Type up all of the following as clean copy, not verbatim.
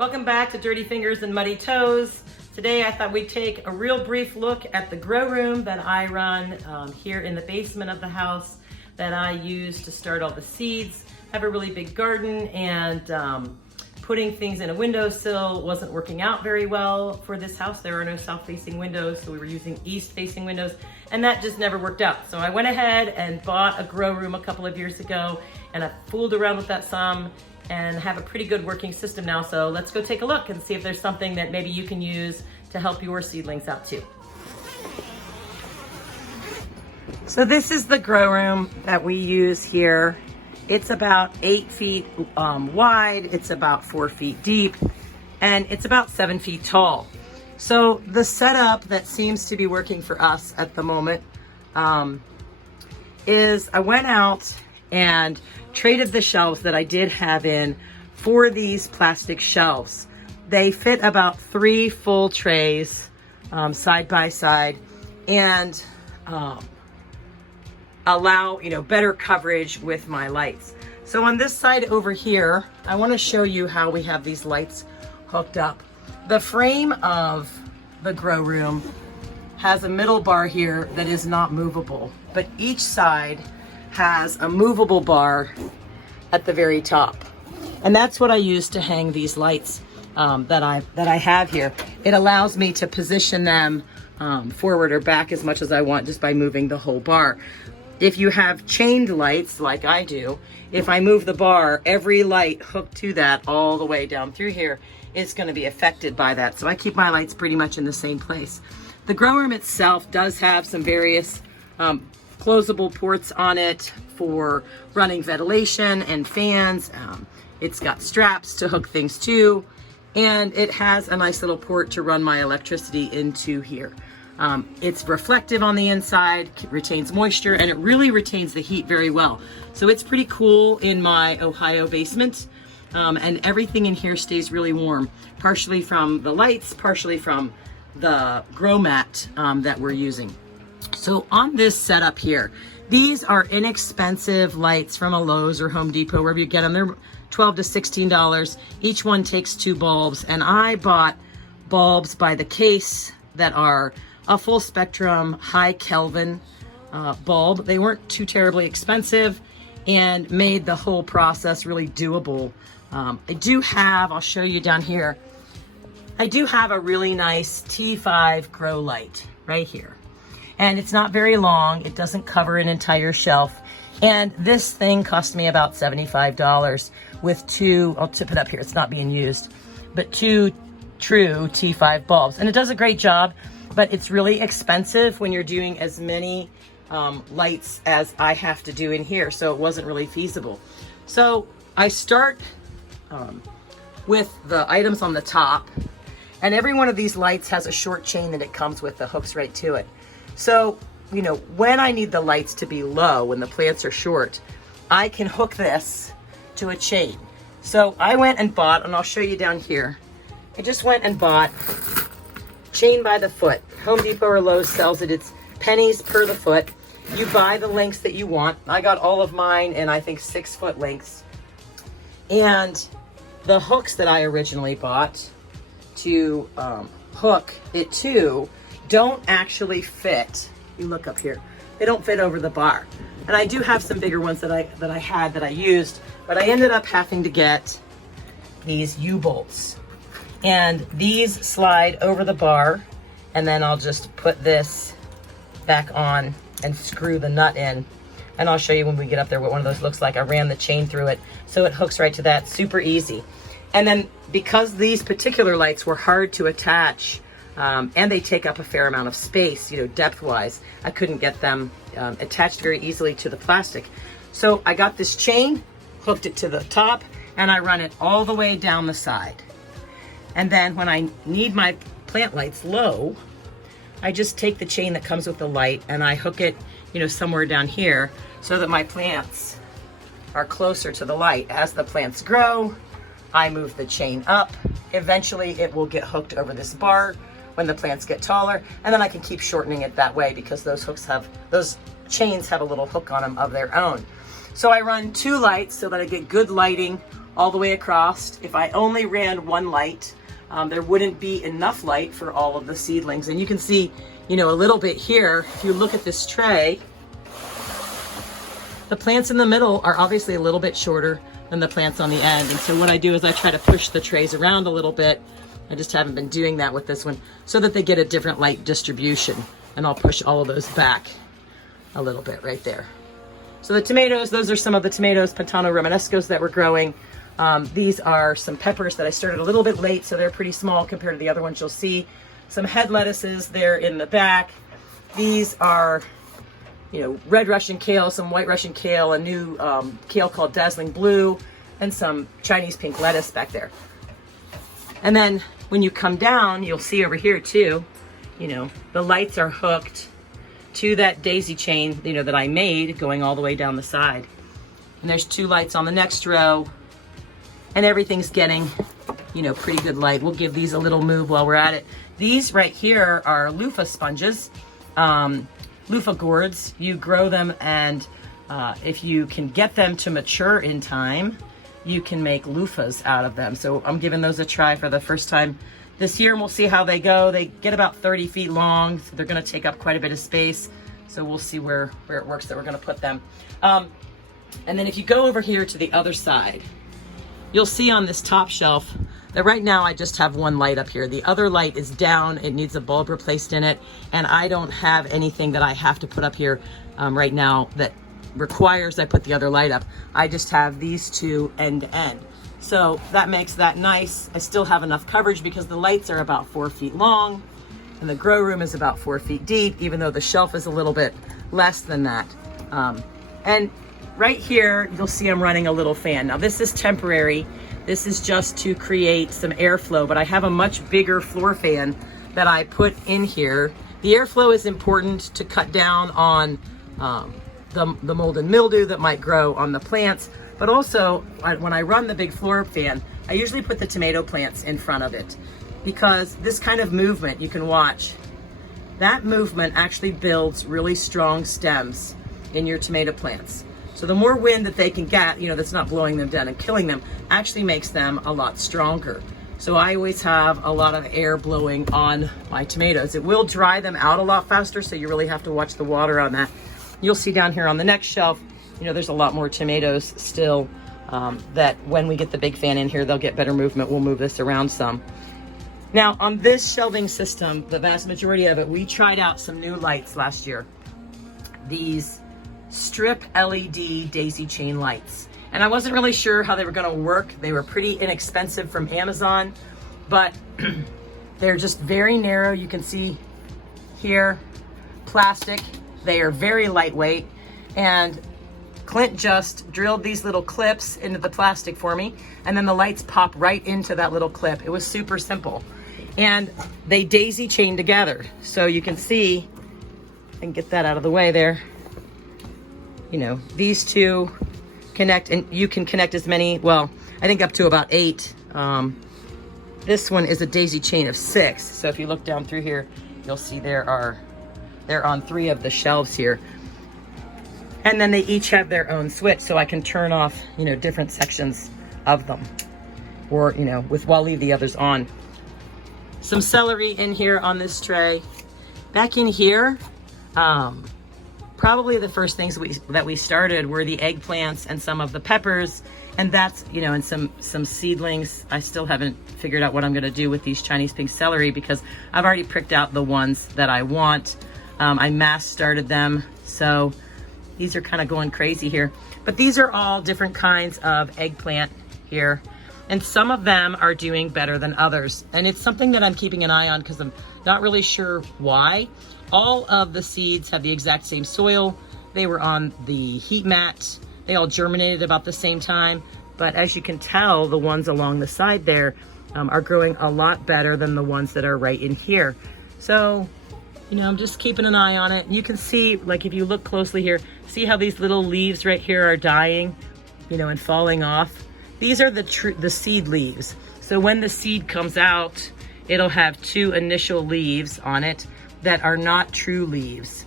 Welcome back to Dirty Fingers and Muddy Toes. Today I thought we'd take a real brief look at the grow room that I run here in the basement of the house that I use to start all the seeds. I have a really big garden, and putting things in a windowsill wasn't working out very well for this house. There are no south-facing windows, so we were using east-facing windows, and that just never worked out. So I went ahead and bought a grow room a couple of years ago, and I fooled around with that some and have a pretty good working system now. So let's go take a look and see if there's something that maybe you can use to help your seedlings out too. So this is the grow room that we use here. It's about 8 feet wide, it's about 4 feet deep, and it's about 7 feet tall. So the setup that seems to be working for us at the moment is I went out and traded the shelves that I did have in for these plastic shelves. They fit about 3 full trays side by side, and allow better coverage with my lights. So on this side over here, I want to show you how we have these lights hooked up. The frame of the grow room has a middle bar here that is not movable, but each side has a movable bar at the very top, and that's what I use to hang these lights that I have here. It allows me to position them forward or back as much as I want just by moving the whole bar. If you have chained lights like I do, if I move the bar, every light hooked to that all the way down through here is going to be affected by that. So I keep my lights pretty much in the same place. The grow room itself does have some various closable ports on it for running ventilation and fans. It's got straps to hook things to, and it has a nice little port to run my electricity into here. It's reflective on the inside, retains moisture, and it really retains the heat very well. So it's pretty cool in my Ohio basement, and everything in here stays really warm, partially from the lights, partially from the grow mat that we're using. So on this setup here, these are inexpensive lights from a Lowe's or Home Depot, wherever you get them. They're $12 to $16. Each one takes 2 bulbs, and I bought bulbs by the case that are a full spectrum, high Kelvin bulb. They weren't too terribly expensive and made the whole process really doable. I do have, I'll show you down here, I do have a really nice T5 grow light right here. And it's not very long. It doesn't cover an entire shelf. And this thing cost me about $75 with 2, I'll tip it up here, it's not being used, but 2 true T5 bulbs. And it does a great job, but it's really expensive when you're doing as many lights as I have to do in here. So it wasn't really feasible. So I start with the items on the top, and every one of these lights has a short chain that it comes with that hooks right to it. So, when I need the lights to be low, when the plants are short, I can hook this to a chain. So I went and bought, and I'll show you down here, I just went and bought chain by the foot. Home Depot or Lowe's sells it. It's pennies per the foot. You buy the lengths that you want. I got all of mine in, I think, 6-foot lengths. And the hooks that I originally bought to hook it to don't actually fit. You look up here, they don't fit over the bar. And I do have some bigger ones that I used, but I ended up having to get these U-bolts, and these slide over the bar, and then I'll just put this back on and screw the nut in, and I'll show you when we get up there what one of those looks like. I ran the chain through it so it hooks right to that. Super easy. And then because these particular lights were hard to attach, and they take up a fair amount of space, depth-wise, I couldn't get them attached very easily to the plastic. So I got this chain, hooked it to the top, and I run it all the way down the side. And then when I need my plant lights low, I just take the chain that comes with the light and I hook it, somewhere down here so that my plants are closer to the light. As the plants grow, I move the chain up. Eventually it will get hooked over this bar when the plants get taller, and then I can keep shortening it that way because those chains have a little hook on them of their own. So I run 2 lights so that I get good lighting all the way across. If I only ran one light, there wouldn't be enough light for all of the seedlings. And you can see, you know, a little bit here, if you look at this tray, the plants in the middle are obviously a little bit shorter than the plants on the end. And so what I do is I try to push the trays around a little bit. I just haven't been doing that with this one so that they get a different light distribution. And I'll push all of those back a little bit right there. So the tomatoes, those are some of the tomatoes, Pantano Romanescos, that we're growing. These are some peppers that I started a little bit late, so they're pretty small compared to the other ones you'll see. Some head lettuces there in the back. These are, you know, red Russian kale, some white Russian kale, a new kale called Dazzling Blue, and some Chinese pink lettuce back there. And then when you come down, you'll see over here too, you know, the lights are hooked to that daisy chain, you know, that I made going all the way down the side. And there's 2 lights on the next row, and everything's getting, you know, pretty good light. We'll give these a little move while we're at it. These right here are loofah sponges, loofah gourds. You grow them, and if you can get them to mature in time, you can make loofahs out of them. So I'm giving those a try for the first time this year, and we'll see how they go. They get about 30 feet long, so they're gonna take up quite a bit of space. So we'll see where it works that we're gonna put them. And then if you go over here to the other side, you'll see on this top shelf that right now I just have one light up here. The other light is down, it needs a bulb replaced in it, and I don't have anything that I have to put up here right now that requires I put the other light up. I just have these 2 end to end. So that makes that nice. I still have enough coverage because the lights are about 4 feet long and the grow room is about 4 feet deep, even though the shelf is a little bit less than that. And right here, you'll see I'm running a little fan. Now this is temporary. This is just to create some airflow, but I have a much bigger floor fan that I put in here. The airflow is important to cut down on the mold and mildew that might grow on the plants. But also, when I run the big floor fan, I usually put the tomato plants in front of it, because this kind of movement, you can watch, that movement actually builds really strong stems in your tomato plants. So the more wind that they can get, you know, that's not blowing them down and killing them, actually makes them a lot stronger. So I always have a lot of air blowing on my tomatoes. It will dry them out a lot faster, so you really have to watch the water on that. You'll see down here on the next shelf, you know, there's a lot more tomatoes still that when we get the big fan in here, they'll get better movement. We'll move this around some. Now on this shelving system, the vast majority of it, we tried out some new lights last year. These strip LED daisy chain lights. And I wasn't really sure how they were gonna work. They were pretty inexpensive from Amazon, but they're just very narrow. You can see here, plastic. They are very lightweight, and Clint just drilled these little clips into the plastic for me, and then the lights pop right into that little clip. It was super simple. And they daisy chain together. So you can see, and get that out of the way there, you know, these 2 connect, and you can connect as many, well, I think up to about 8. This one is a daisy chain of 6. So if you look down through here, you'll see they're on 3 of the shelves here. And then they each have their own switch, so I can turn off, you know, different sections of them, or, you know, while leave the others on. Some celery in here on this tray. Back in here, probably the first things that we started were the eggplants and some of the peppers, and that's, you know, and some seedlings. I still haven't figured out what I'm gonna do with these Chinese pink celery because I've already pricked out the ones that I want. I mass started them, so these are kind of going crazy here. But these are all different kinds of eggplant here. And some of them are doing better than others. And it's something that I'm keeping an eye on because I'm not really sure why. All of the seeds have the exact same soil. They were on the heat mat. They all germinated about the same time. But as you can tell, the ones along the side there are growing a lot better than the ones that are right in here. So, you know, I'm just keeping an eye on it. You can see, like if you look closely here, see how these little leaves right here are dying, you know, and falling off. These are the seed leaves. So when the seed comes out, it'll have 2 initial leaves on it that are not true leaves.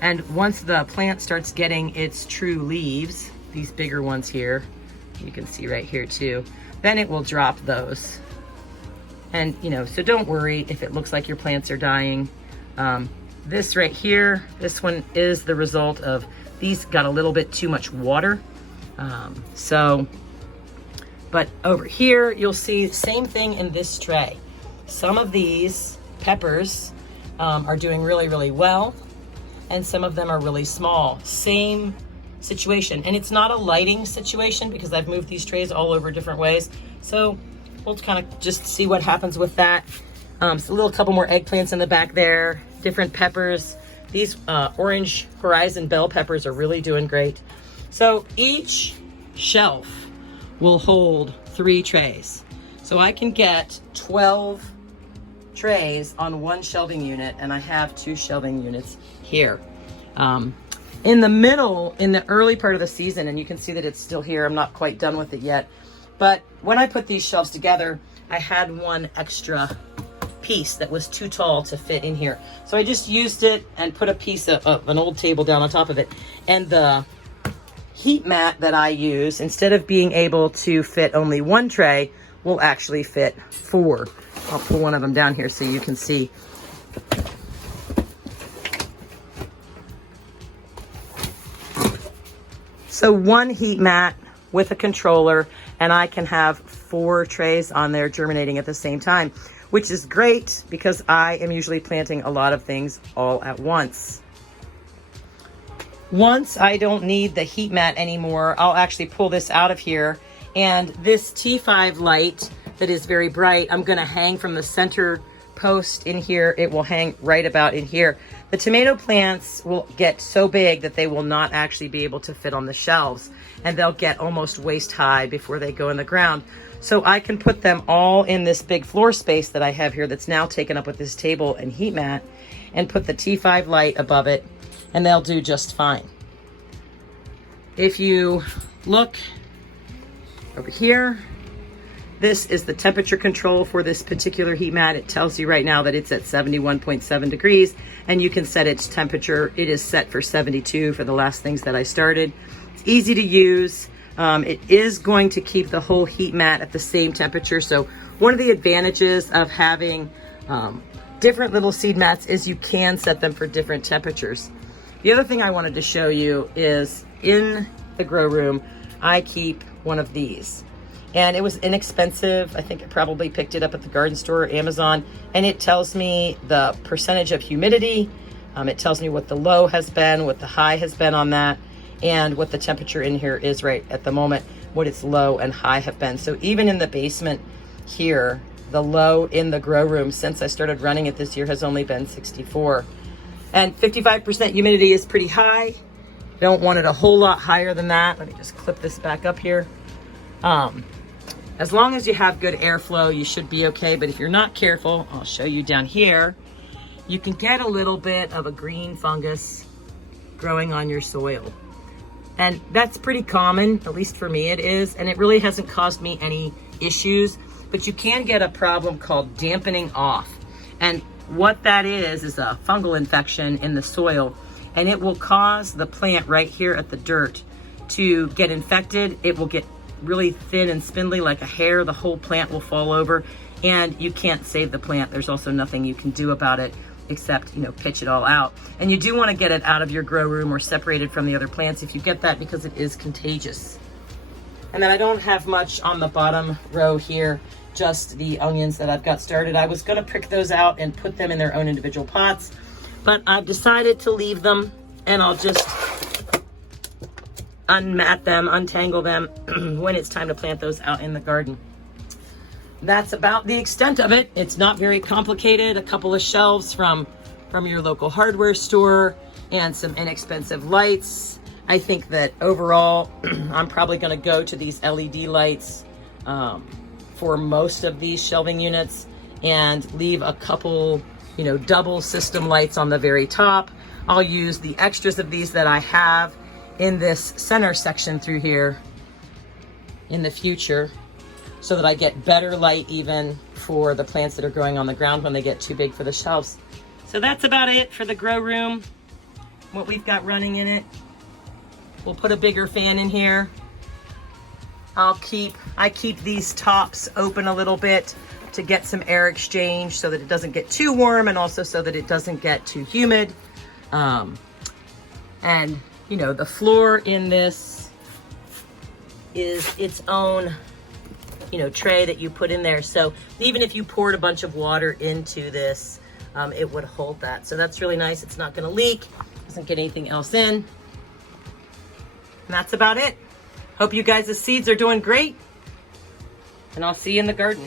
And once the plant starts getting its true leaves, these bigger ones here, You can see right here too. Then it will drop those. And so don't worry if it looks like your plants are dying. This right here, this one is the result of these got a little bit too much water. But over here, you'll see the same thing in this tray. Some of these peppers are doing really, really well, and some of them are really small. Same situation. And it's not a lighting situation because I've moved these trays all over different ways. So we'll kind of just see what happens with that. So a little couple more eggplants in the back there, different peppers. These orange horizon bell peppers are really doing great. So each shelf will hold 3 trays. So I can get 12 trays on one shelving unit, and I have 2 shelving units here. In the middle, in the early part of the season, and you can see that it's still here, I'm not quite done with it yet, but when I put these shelves together, I had one extra piece that was too tall to fit in here. So I just used it and put a piece of an old table down on top of it. And the heat mat that I use, instead of being able to fit only 1 tray, will actually fit 4. I'll pull one of them down here so you can see. So 1 heat mat with a controller, and I can have 4 trays on there germinating at the same time, which is great because I am usually planting a lot of things all at once. Once I don't need the heat mat anymore, I'll actually pull this out of here, and this T5 light that is very bright, I'm gonna hang from the center post in here. It will hang right about in here. The tomato plants will get so big that they will not actually be able to fit on the shelves, and they'll get almost waist high before they go in the ground. So I can put them all in this big floor space that I have here that's now taken up with this table and heat mat, and put the T5 light above it, and they'll do just fine. If you look over here, this is the temperature control for this particular heat mat. It tells you right now that it's at 71.7 degrees, and you can set its temperature. It is set for 72 for the last things that I started. It's easy to use. It is going to keep the whole heat mat at the same temperature. So one of the advantages of having different little seed mats is you can set them for different temperatures. The other thing I wanted to show you is in the grow room, I keep one of these. And it was inexpensive. I think I probably picked it up at the garden store or Amazon. And it tells me the percentage of humidity. It tells me what the low has been, what the high has been on that, and what the temperature in here is right at the moment, what its low and high have been. So even in the basement here, the low in the grow room since I started running it this year has only been 64. And 55% humidity is pretty high. Don't want it a whole lot higher than that. Let me just clip this back up here. As long as you have good airflow, you should be okay. But if you're not careful, I'll show you down here, you can get a little bit of a green fungus growing on your soil. And that's pretty common, at least for me it is. And it really hasn't caused me any issues, but you can get a problem called dampening off. And what that is a fungal infection in the soil, and it will cause the plant right here at the dirt to get infected. It will get really thin and spindly like a hair. The whole plant will fall over, and you can't save the plant. There's also nothing you can do about it except, pitch it all out. And you do want to get it out of your grow room or separated from the other plants if you get that, because it is contagious. And then I don't have much on the bottom row here, just the onions that I've got started. I was going to prick those out and put them in their own individual pots, but I've decided to leave them, and I'll just unmat them, untangle them when it's time to plant those out in the garden. That's about the extent of it. It's not very complicated. A couple of shelves from your local hardware store and some inexpensive lights. I think that overall, I'm probably going to go to these LED lights for most of these shelving units, and leave a couple, double system lights on the very top. I'll use the extras of these that I have in this center section through here in the future, so that I get better light even for the plants that are growing on the ground when they get too big for the shelves. So that's about it for the grow room, what we've got running in it. We'll put a bigger fan in here. I keep these tops open a little bit to get some air exchange so that it doesn't get too warm and also so that it doesn't get too humid. And you know, the floor in this is its own, you know, tray that you put in there. So even if you poured a bunch of water into this, it would hold that. So that's really nice. It's not gonna leak, doesn't get anything else in. And that's about it. Hope you guys' seeds are doing great, and I'll see you in the garden.